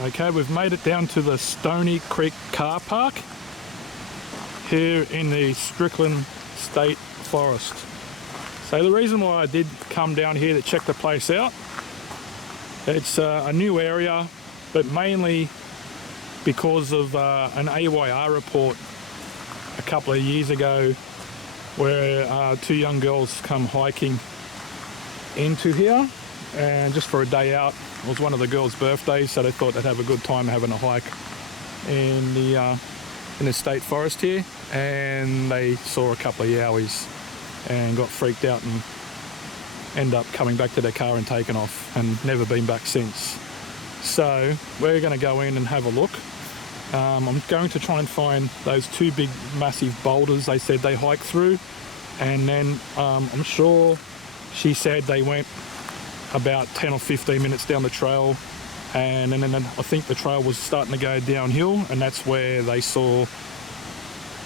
Okay, we've made it down to the Stony Creek car park here in the Strickland State Forest. So the reason why I did come down here to check the place out, it's a new area, but mainly because of an AYR report a couple of years ago where two young girls come hiking into here, and just for a day out. It was one of the girls' birthdays, so they thought they'd have a good time having a hike in the state forest here, and they saw a couple of yowies and got freaked out and ended up coming back to their car and taken off and never been back since. So we're going to go in and have a look. I'm going to try and find those two big massive boulders they said they hiked through, and then I'm sure she said they went about 10 or 15 minutes down the trail, and then I think the trail was starting to go downhill, and that's where they saw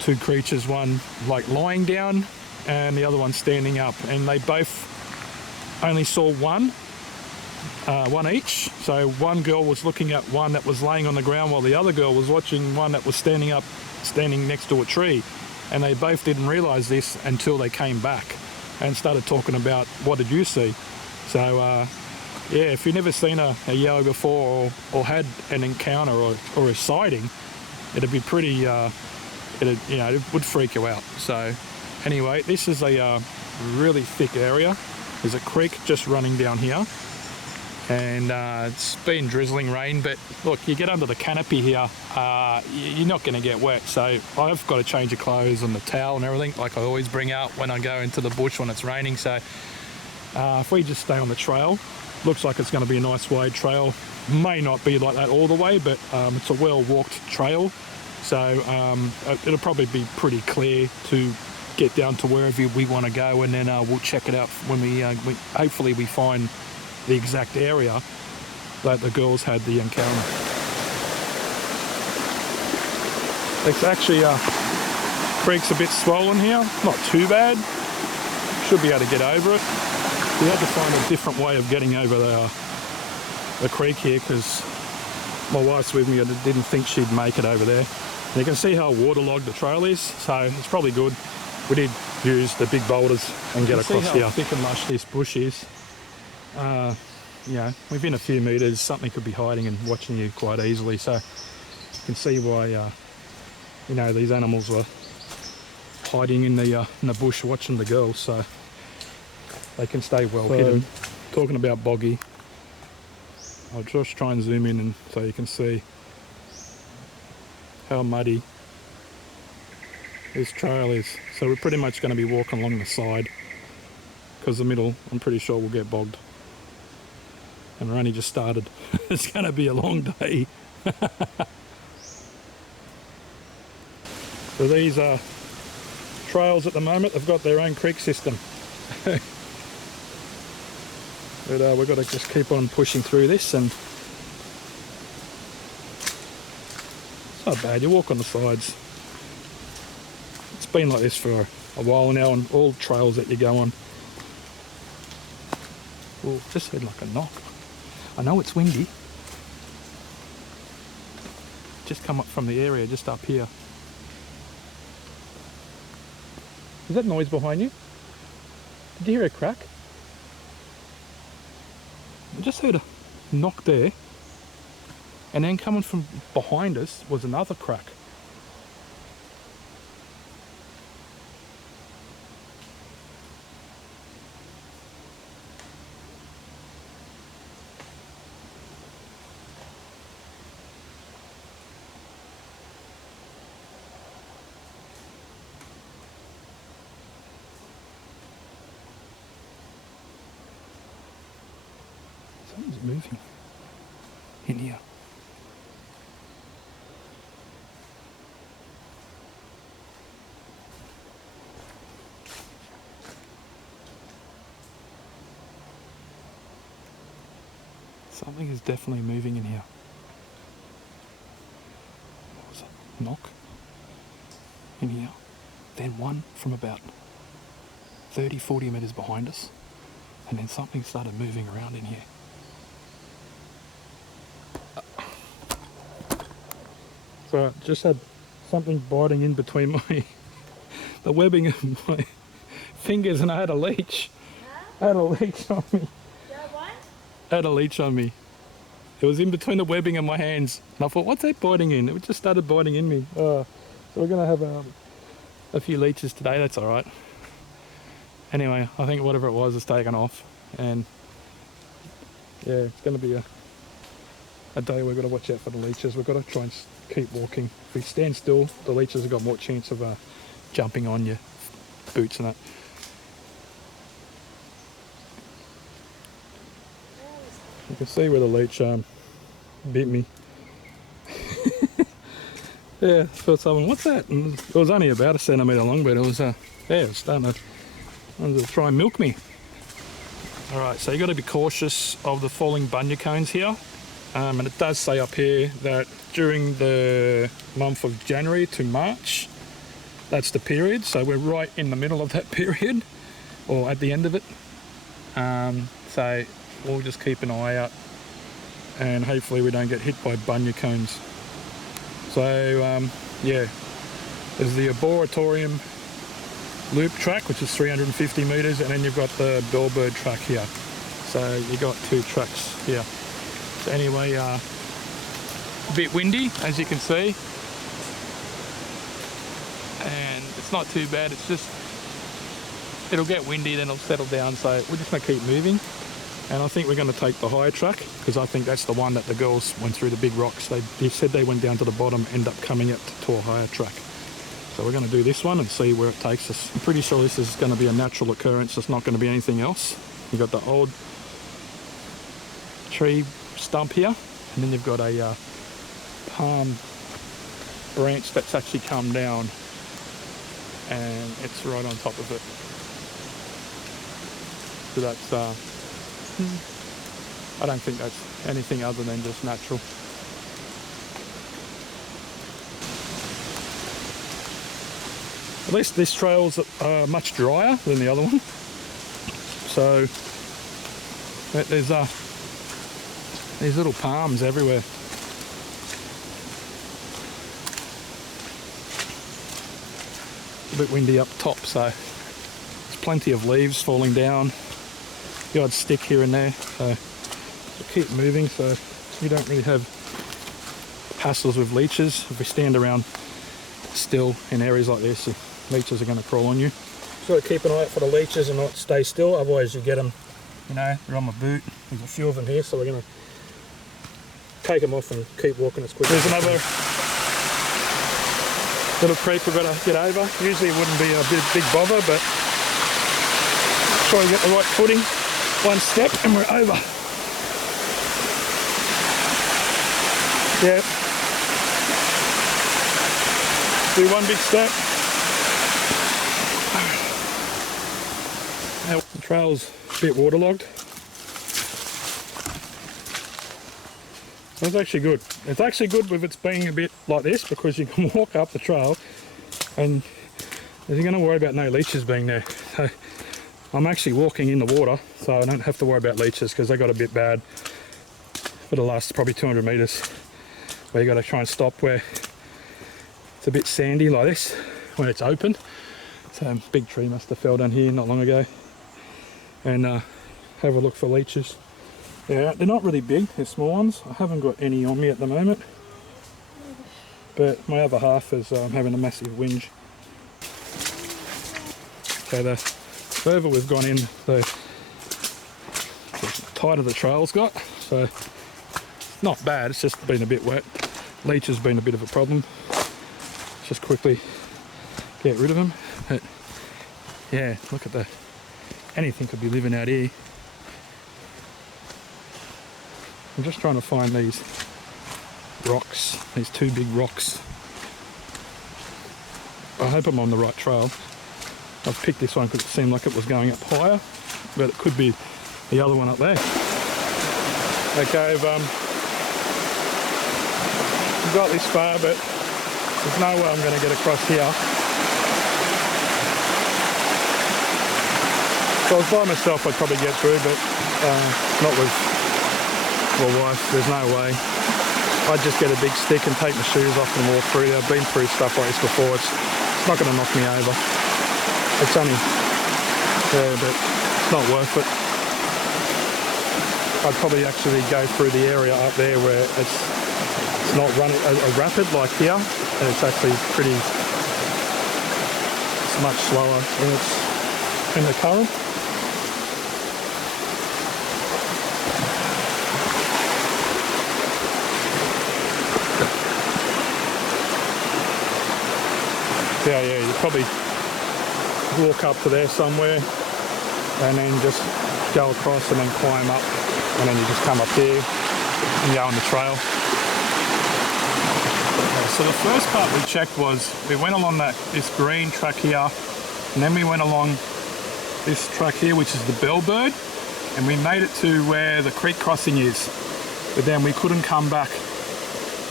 two creatures, one like lying down and the other one standing up, and they both only saw one each. So one girl was looking at one that was laying on the ground while the other girl was watching one that was standing next to a tree, and they both didn't realize this until they came back and started talking about, what did you see? So yeah, if you've never seen a yowie before, or had an encounter or a sighting, it'd be pretty, it would freak you out. So anyway, this is a really thick area. There's a creek just running down here, and it's been drizzling rain, but look, you get under the canopy here, you're not going to get wet. So I've got to change of clothes and the towel and everything, like I always bring out when I go into the bush when it's raining. So if we just stay on the trail, looks like it's going to be a nice wide trail. May not be like that all the way, but it's a well-walked trail, so it'll probably be pretty clear to get down to wherever we want to go, and then we'll check it out when we hopefully we find the exact area that the girls had the encounter. It's actually creek's a bit swollen here, not too bad. Should be able to get over it. We had to find a different way of getting over the creek here, because my wife's with me. I didn't think she'd make it over there. And you can see how waterlogged the trail is, so it's probably good. We did use the big boulders and get across here. See how thick and lush this bush is. Within a few metres, something could be hiding and watching you quite easily. So you can see why, these animals were hiding in the bush watching the girls. So they can stay well hidden. Talking about boggy, I'll just try and zoom in and so you can see how muddy this trail is. So we're pretty much going to be walking along the side, because the middle, I'm pretty sure, will get bogged. And we're only just started. It's going to be a long day. So these trails at the moment, they've got their own creek system. But we've got to just keep on pushing through this, and it's not bad. You walk on the sides. It's been like this for a while now on all trails that you go on. Oh, just heard like a knock. I know it's windy. Just come up from the area just up here. Is that noise behind you? Did you hear a crack? I just heard a knock there, and then coming from behind us was another crack. Something's moving in here. Something is definitely moving in here. What was it? Knock in here. Then one from about 30-40 metres behind us, and then something started moving around in here. So I just had something biting in between my the webbing of my fingers, and I had a leech. I had a leech on me. I had a leech on me. It was in between the webbing of my hands. And I thought, what's that biting in? It just started biting in me. So we're going to have a few leeches today. That's all right. Anyway, I think whatever it was is taken off. And yeah, it's going to be a day we've got to watch out for the leeches. We've got to try and keep walking. If we stand still, the leeches have got more chance of jumping on your boots and that. You can see where the leech bit me. Yeah, felt something. What's that? And it was only about a centimetre long, but it was it was starting to try and milk me. All right, so you got to be cautious of the falling bunya cones here, and it does say up here that during the month of January to March, that's the period. So we're right in the middle of that period, or at the end of it. So we'll just keep an eye out, and hopefully we don't get hit by bunya cones. So yeah, there's the arboretorium loop track, which is 350 metres, and then you've got the bellbird track here. So you got two tracks here. So anyway, a bit windy, as you can see, and it's not too bad. It's just, it'll get windy, then it'll settle down. So we're just going to keep moving. And I think we're going to take the higher track, because I think that's the one that the girls went through the big rocks. They said they went down to the bottom, end up coming up to a higher track. So we're going to do this one and see where it takes us. I'm pretty sure this is going to be a natural occurrence. It's not going to be anything else. You've got the old tree stump here, and then you've got a palm branch that's actually come down, and it's right on top of it. So that's I don't think that's anything other than just natural. At least this trail's much drier than the other one. So there's these little palms everywhere. A bit windy up top, so there's plenty of leaves falling down. The odd stick here and there, so we'll keep moving so you don't really have hassles with leeches. If we stand around still in areas like this, the leeches are going to crawl on you. So keep an eye out for the leeches and not stay still, otherwise you get them, you know, they're on my boot. There's a few of them here, so we're going to take them off and keep walking as quick. There's another little creek we've got to get over. Usually it wouldn't be a big bother, but try and get the right footing. One step and we're over. Yeah. Do one big step. Now the trail's a bit waterlogged. That's actually good. It's actually good with it being a bit like this, because you can walk up the trail and you're going to worry about no leeches being there. So I'm actually walking in the water, so I don't have to worry about leeches, because they got a bit bad for the last probably 200 metres, where you got to try and stop where it's a bit sandy like this when it's open. So a big tree must have fell down here not long ago, and have a look for leeches. Yeah, they're not really big, they're small ones. I haven't got any on me at the moment, but my other half is having a massive whinge. Okay, the further we've gone in, the tighter the trail's got, so not bad, it's just been a bit wet. Leech has been a bit of a problem. Just quickly get rid of them. But yeah, look at anything could be living out here. I'm just trying to find these rocks, these two big rocks. I hope I'm on the right trail. I've picked this one because it seemed like it was going up higher, but it could be the other one up there. Okay, I've got this far, but there's no way I'm going to get across here. If I was by myself, I'd probably get through, but not with my wife. There's no way. I'd just get a big stick and take my shoes off and walk through there. I've been through stuff like this before. It's not going to knock me over. It's only there, but it's not worth it. I'd probably actually go through the area up there where it's not running a rapid like here, and it's actually pretty, it's much slower when it's in the current. Yeah, you probably walk up to there somewhere and then just go across and then climb up, and then you just come up here and go on the trail. Okay, so the first part we checked was we went along this green track here, and then we went along this track here, which is the Bellbird, and we made it to where the creek crossing is, but then we couldn't come back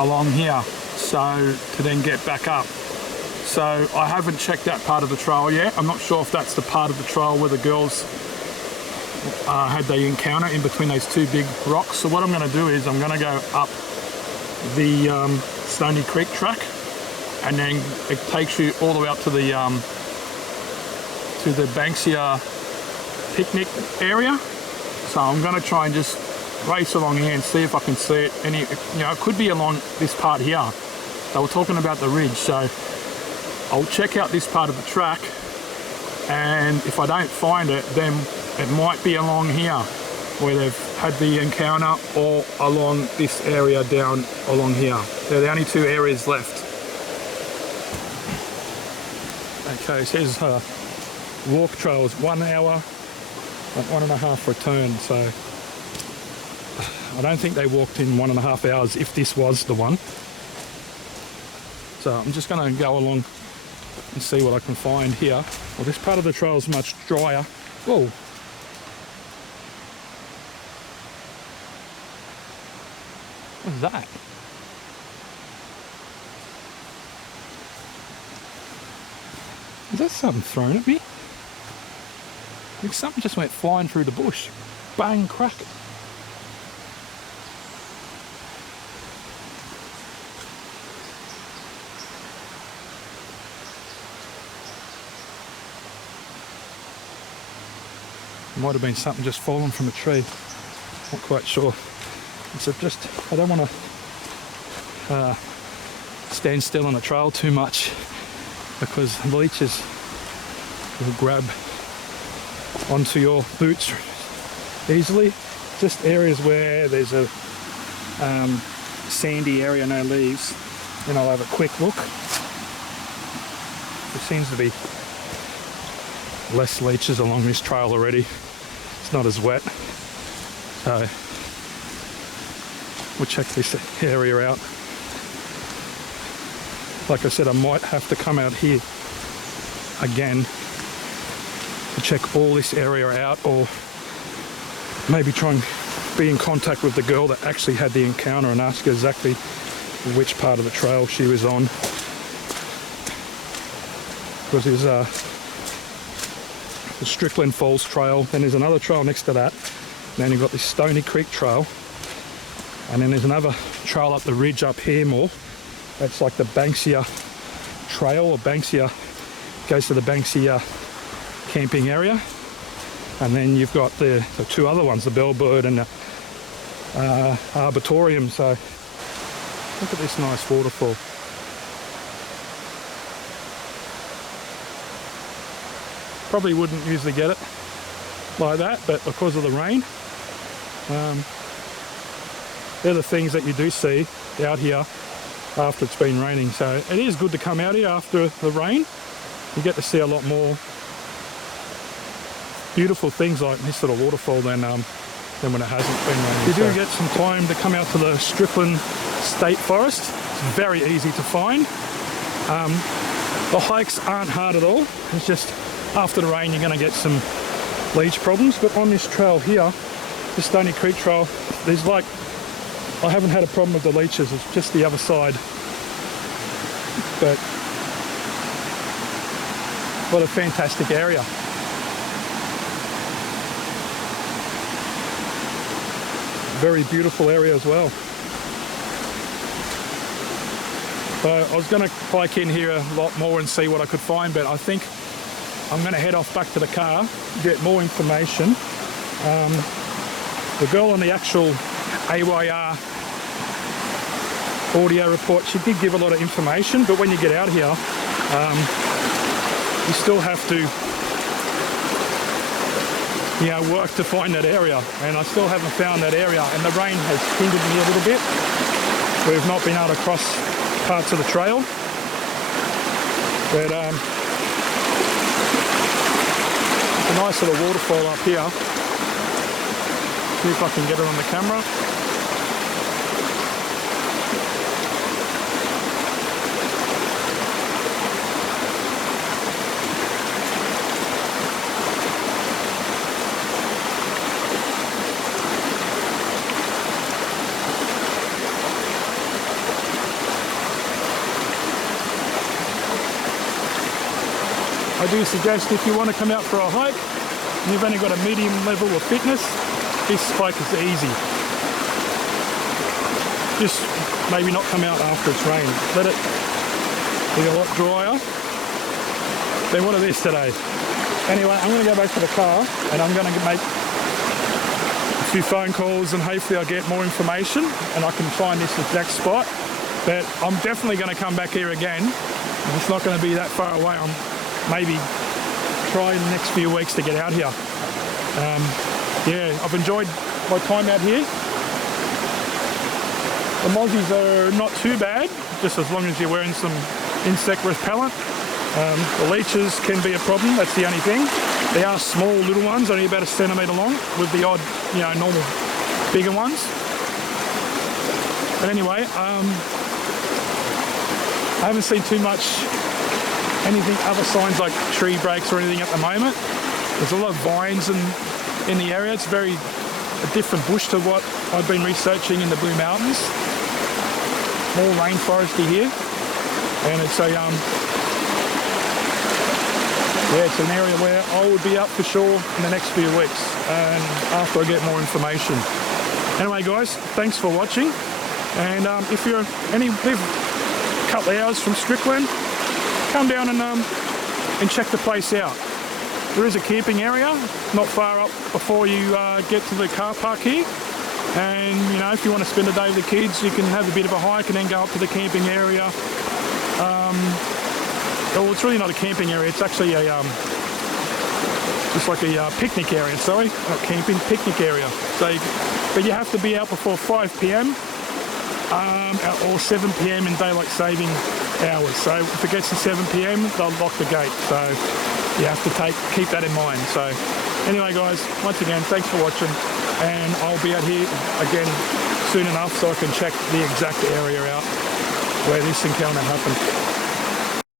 along here so to then get back up. So I haven't checked that part of the trail yet. I'm not sure if that's the part of the trail where the girls had the encounter in between those two big rocks. So what I'm going to do is I'm going to go up the Stony Creek track, and then it takes you all the way up to the Banksia picnic area. So I'm going to try and just race along here and see if I can see it. And it could be along this part here. They were talking about the ridge, so I'll check out this part of the track, and if I don't find it, then it might be along here where they've had the encounter, or along this area down along here. They're the only two areas left. Okay, so here's walk trails, 1 hour, 1.5 return. So I don't think they walked in 1.5 hours if this was the one. So I'm just going to go along and see what I can find here. Well, this part of the trail is much drier. Whoa. What is that? Is that something thrown at me? Like something just went flying through the bush. Bang, crack. Might have been something just fallen from a tree. Not quite sure. So I don't want to stand still on the trail too much, because the leeches will grab onto your boots easily. Just areas where there's a sandy area, no leaves, then I'll have a quick look. There seems to be less leeches along this trail already. It's not as wet, so we'll check this area out. Like I said, I might have to come out here again to check all this area out, or maybe try and be in contact with the girl that actually had the encounter and ask her exactly which part of the trail she was on. Because there's the Strickland Falls Trail, then there's another trail next to that, and then you've got this Stony Creek Trail, and then there's another trail up the ridge up here more. That's like the Banksia Trail, or Banksia, goes to the Banksia camping area. And then you've got the two other ones, the Bellbird and the Arboretum. So look at this nice waterfall. Probably wouldn't usually get it like that, but because of the rain, they're the things that you do see out here after it's been raining. So it is good to come out here after the rain. You get to see a lot more beautiful things like this little waterfall than when it hasn't been raining. You do get some time to come out to the Strickland State Forest. It's very easy to find. The hikes aren't hard at all. It's just after the rain you're going to get some leech problems. But on this trail here, the Stony Creek Trail, there's like, I haven't had a problem with the leeches. It's just the other side. But what a fantastic area. Very beautiful area as well. So I was going to hike in here a lot more and see what I could find, but I think I'm going to head off back to the car, get more information. The girl on the actual AYR audio report, she did give a lot of information, but when you get out here, you still have to, you know, work to find that area, and I still haven't found that area, and the rain has hindered me a little bit. We've not been able to cross parts of the trail, but it's a nice little waterfall up here. See if I can get it on the camera. I do suggest if you want to come out for a hike and you've only got a medium level of fitness, this hike is easy. Just maybe not come out after it's rained. Let it be a lot drier than what it is today. Anyway, I'm going to go back to the car and I'm going to make a few phone calls and hopefully I'll get more information and I can find this exact spot. But I'm definitely going to come back here again. It's not going to be that far away. I'm maybe try in the next few weeks to get out here. Yeah, I've enjoyed my time out here. The mozzies are not too bad, just as long as you're wearing some insect repellent. The leeches can be a problem, that's the only thing. They are small little ones, only about 1 centimetre long, with the odd, you know, normal bigger ones. But anyway, I haven't seen too much anything other signs like tree breaks or anything at the moment. There's a lot of vines in the area. It's very a different bush to what I've been researching in the Blue Mountains. More rainforesty here, and it's a yeah, it's an area where I would be up for sure in the next few weeks, and after I get more information. Anyway, guys, thanks for watching, and if you're live a couple of hours from Strickland, come down and check the place out. There is a camping area not far up before you get to the car park here, and you know, if you want to spend a day with the kids, you can have a bit of a hike and then go up to the camping area. Well, it's really not a camping area, it's actually a just like a picnic area, sorry, not camping, picnic area. So, but you have to be out before 5 p.m. Or 7 p.m. in daylight saving hours. So if it gets to 7 p.m, they'll lock the gate. So you have to keep that in mind. So anyway, guys, once again, thanks for watching, and I'll be out here again soon enough so I can check the exact area out where this encounter happened.